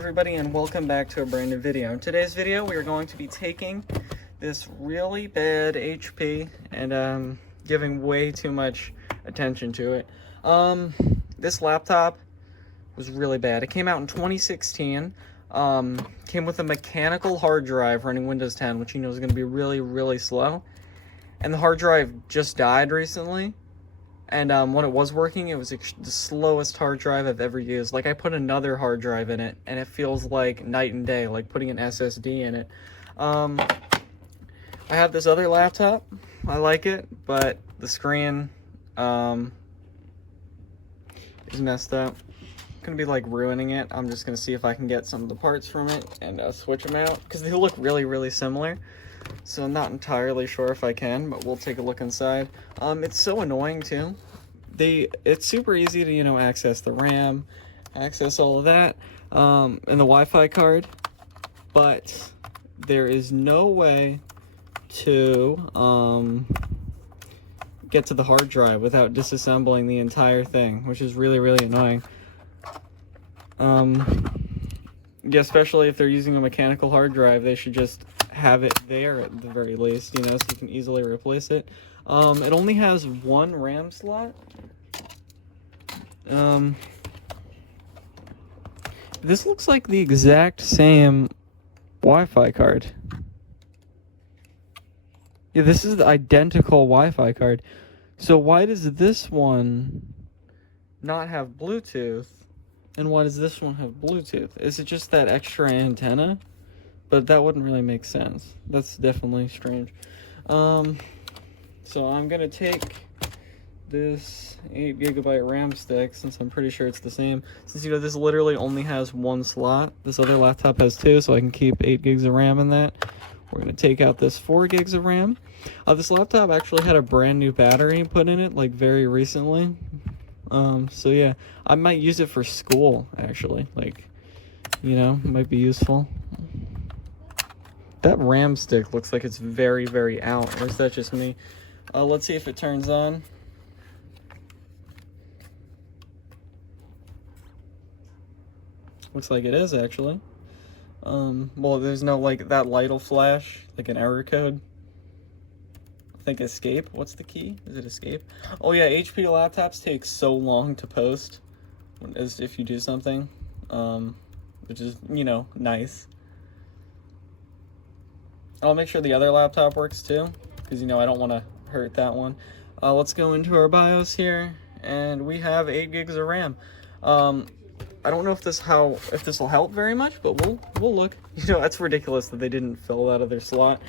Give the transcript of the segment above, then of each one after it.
everybody, and welcome back to a brand new video. In today's video we are going to be taking this really bad HP and giving way too much attention to it. This laptop was really bad. It came out in 2016. Came with a mechanical hard drive running Windows 10, which you know is going to be really slow. And the hard drive just died recently. And when it was working, it was the slowest hard drive I've ever used. Like, I put another hard drive in it, and it feels like night and day, like putting an SSD in it. I have this other laptop. I like it, but the screen is messed up. I'm gonna be like ruining it. I'm just gonna see if I can get some of the parts from it and switch them out, because they look really similar. So I'm not entirely sure if I can, but we'll take a look inside. It's so annoying too. It's super easy to, you know, access the RAM, access all of that, and the Wi-Fi card, but there is no way to get to the hard drive without disassembling the entire thing, which is really annoying. Yeah, especially if they're using a mechanical hard drive, they should just have it there at the very least, you know, so you can easily replace it. It only has one RAM slot. This looks like the exact same Wi-Fi card. Yeah, this is the identical Wi-Fi card. So why does this one not have Bluetooth? And why does this one have Bluetooth? Is it just that extra antenna? But that wouldn't really make sense. That's definitely strange. So I'm gonna take this 8GB RAM stick, since I'm pretty sure it's the same. Since, you know, this literally only has one slot. This other laptop has two, so I can keep 8 gigs of RAM in that. We're gonna take out this 4 gigs of RAM. This laptop actually had a brand new battery put in it, like, very recently. So yeah, I might use it for school, actually. Like, you know, it might be useful. That RAM stick looks like it's very out, or is that just me? Let's see if it turns on. Looks like it is, actually. Well, there's no, like, that light will flash, like an error code. I think escape. What's the key? Is it escape? Oh yeah, HP laptops take so long to post as if you do something, which is, you know, nice. I'll make sure the other laptop works too, because, you know, I don't want to hurt that one. Let's go into our BIOS here, and we have 8 gigs of RAM. I don't know if this will help very much, but we'll look. You know, that's ridiculous that they didn't fill that other slot.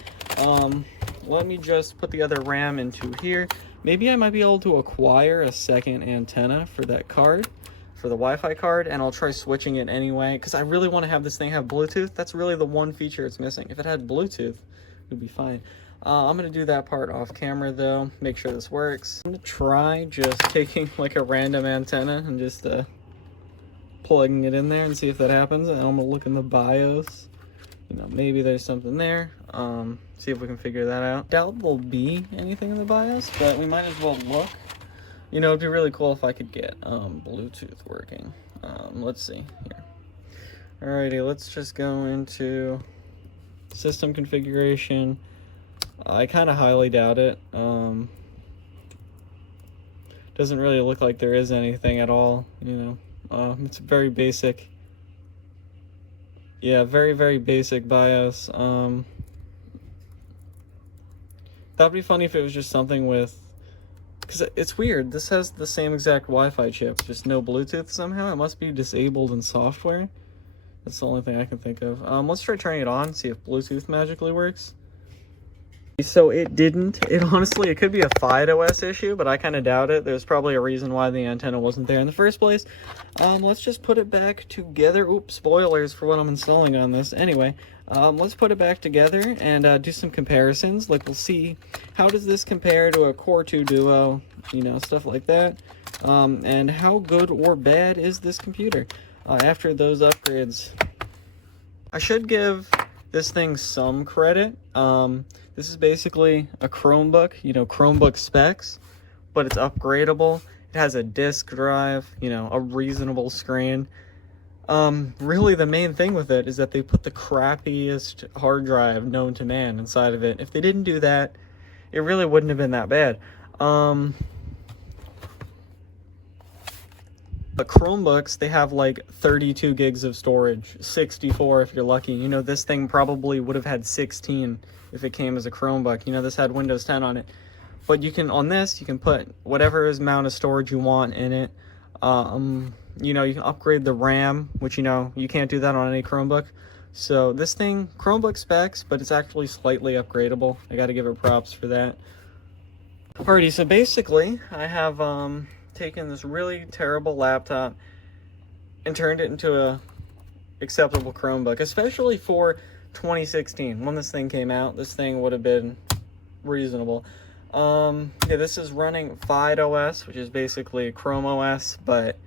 Let me just put the other RAM into here. Maybe I might be able to acquire a second antenna for that card, for the Wi-Fi card, and I'll try switching it anyway, because I really want to have this thing have Bluetooth. That's really the one feature it's missing. If it had Bluetooth, it would be fine. I'm going to do that part off camera, though, make sure this works. I'm going to try just taking, like, a random antenna and just plugging it in there and see if that happens. And I'm going to look in the BIOS. You know, maybe there's something there. See if we can figure that out. Doubt there'll be anything in the BIOS, but we might as well look. You know, it'd be really cool if I could get Bluetooth working. Let's see here. Alrighty, let's just go into system configuration. I kind of highly doubt it. Doesn't really look like there is anything at all, you know. It's very basic. Yeah, very basic BIOS. That'd be funny if it was just something with, because it's weird. This has the same exact Wi-Fi chip, just no Bluetooth somehow. It must be disabled in software. That's the only thing I can think of. Let's try turning it on, see if Bluetooth magically works. So it didn't. It could be a FidoOS issue, but I kind of doubt it. There's probably a reason why the antenna wasn't there in the first place. Let's just put it back together. Oops, spoilers for what I'm installing on this. Anyway, let's put it back together and do some comparisons. Like, we'll see, how does this compare to a Core 2 Duo, you know, stuff like that. And how good or bad is this computer after those upgrades. I should give this thing some credit. This is basically a Chromebook, you know, Chromebook specs, but it's upgradable. It has a disk drive, you know, a reasonable screen. Really the main thing with it is that they put the crappiest hard drive known to man inside of it. If they didn't do that, it really wouldn't have been that bad. But Chromebooks, they have like 32 gigs of storage, 64 if you're lucky. You know, this thing probably would have had 16 if it came as a Chromebook. You know, this had Windows 10 on it. But you can, on this, you can put whatever amount of storage you want in it. You know, you can upgrade the RAM, which, you know, you can't do that on any Chromebook. So this thing, Chromebook specs, but it's actually slightly upgradable. I gotta give it props for that. Alrighty, so basically, I have, taken this really terrible laptop and turned it into a acceptable Chromebook, especially for 2016. When this thing came out, this thing would have been reasonable. Yeah, this is running FidoOS, which is basically Chrome OS, but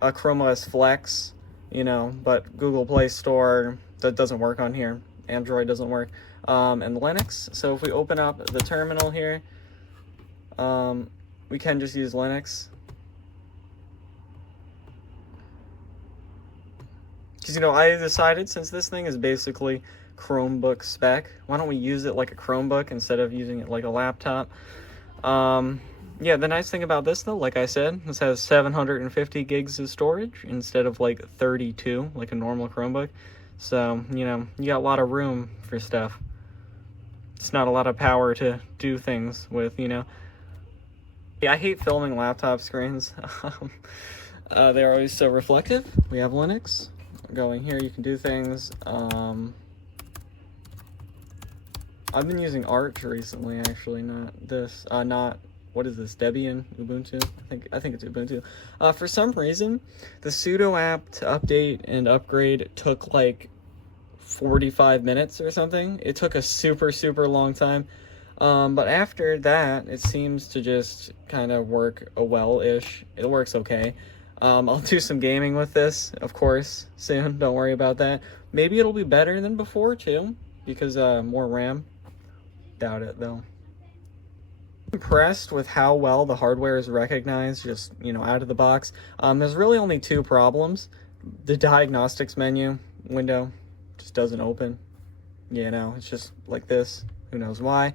a Chrome OS Flex, you know, but Google Play Store, that doesn't work on here. Android doesn't work. And Linux. So if we open up the terminal here, we can just use Linux. Because, you know, I decided, since this thing is basically Chromebook spec, why don't we use it like a Chromebook instead of using it like a laptop? Yeah, the nice thing about this, though, like I said, this has 750 gigs of storage instead of like 32, like a normal Chromebook. So, you know, you got a lot of room for stuff. It's not a lot of power to do things with, you know. Yeah, I hate filming laptop screens. They're always so reflective. We have Linux. Going here, you can do things. I've been using Arch recently, actually, not this. Not, what is this, Debian, Ubuntu? I think it's Ubuntu. For some reason, the sudo app to update and upgrade took like 45 minutes or something. It took a super, super long time. But after that, it seems to just kind of work well-ish. It works okay. I'll do some gaming with this, of course, soon. Don't worry about that. Maybe it'll be better than before, too, because more RAM. Doubt it, though. I'm impressed with how well the hardware is recognized, just, you know, out of the box. There's really only two problems. The diagnostics menu window just doesn't open. You know, it's just like this. Who knows why.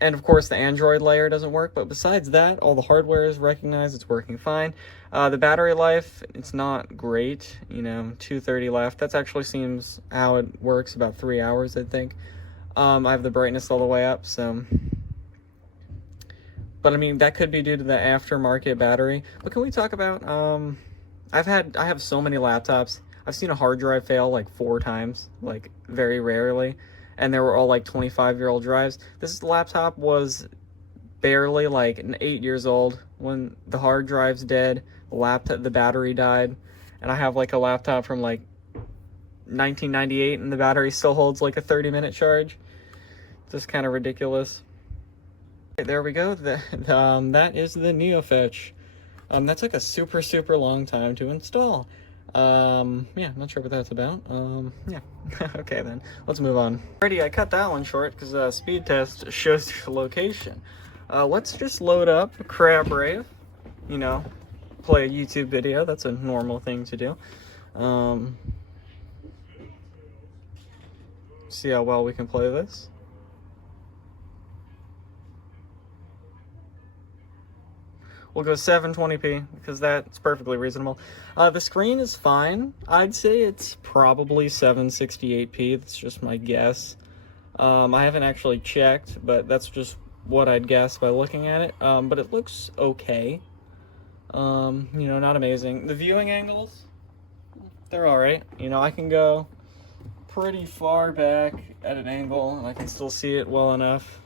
And of course the Android layer doesn't work, but besides that, all the hardware is recognized, it's working fine. The battery life, it's not great, you know, 230 left. That actually seems how it works, about 3 hours, I think. I have the brightness all the way up, so. But I mean, that could be due to the aftermarket battery. But can we talk about, I have so many laptops. I've seen a hard drive fail like 4 times, like very rarely. And they were all like 25-year-old drives. This laptop was barely like 8 years old when the hard drive's dead, the battery died, and I have like a laptop from like 1998 and the battery still holds like a 30-minute charge. Just kind of ridiculous. There we go. That is the NeoFetch. That took a super, super long time to install. Yeah, not sure what that's about. Yeah. Okay then, let's move on. Alrighty, I cut that one short because speed test shows the location. Let's just load up Crab Rave, you know, play a YouTube video. That's a normal thing to do. See how well we can play this. We'll go 720p because that's perfectly reasonable. The screen is fine. I'd say it's probably 768p. That's just my guess. I haven't actually checked, but that's just what I'd guess by looking at it. But it looks okay. You know, not amazing. The viewing angles, they're alright. You know, I can go pretty far back at an angle and I can still see it well enough.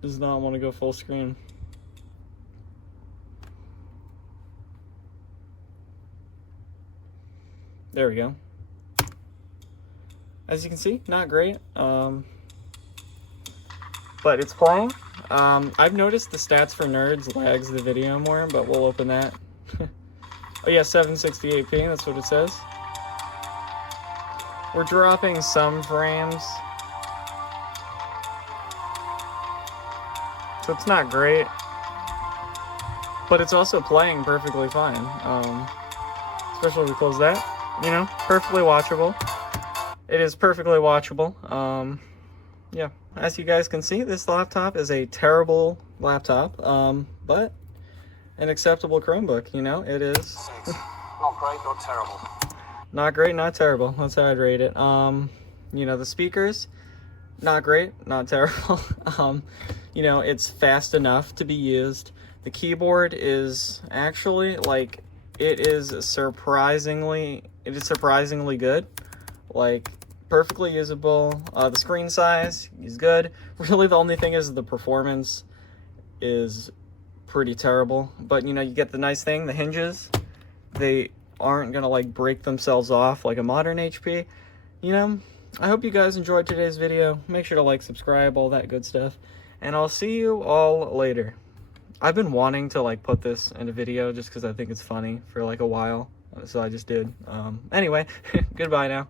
Does not want to go full screen. There we go. As you can see, not great. But it's playing. I've noticed the stats for nerds lags the video more, but we'll open that. Oh yeah, 768p, that's what it says. We're dropping some frames. So it's not great. but it's also playing perfectly fine. Especially if we close that, you know, perfectly watchable. It is perfectly watchable. Yeah, as you guys can see, this laptop is a terrible laptop, but an acceptable Chromebook, you know, it is. Not great, not terrible. Not great, not terrible. That's how I'd rate it. You know, the speakers, not great, not terrible. You know, it's fast enough to be used. The keyboard is actually, like, it is surprisingly good. Like, perfectly usable. The screen size is good. Really, the only thing is the performance is pretty terrible. But, you know, you get the nice thing, the hinges, they aren't gonna, like, break themselves off like a modern HP. You know, I hope you guys enjoyed today's video. Make sure to like, subscribe, all that good stuff. And I'll see you all later. I've been wanting to, like, put this in a video just because I think it's funny for, like, a while. So I just did. Anyway, goodbye now.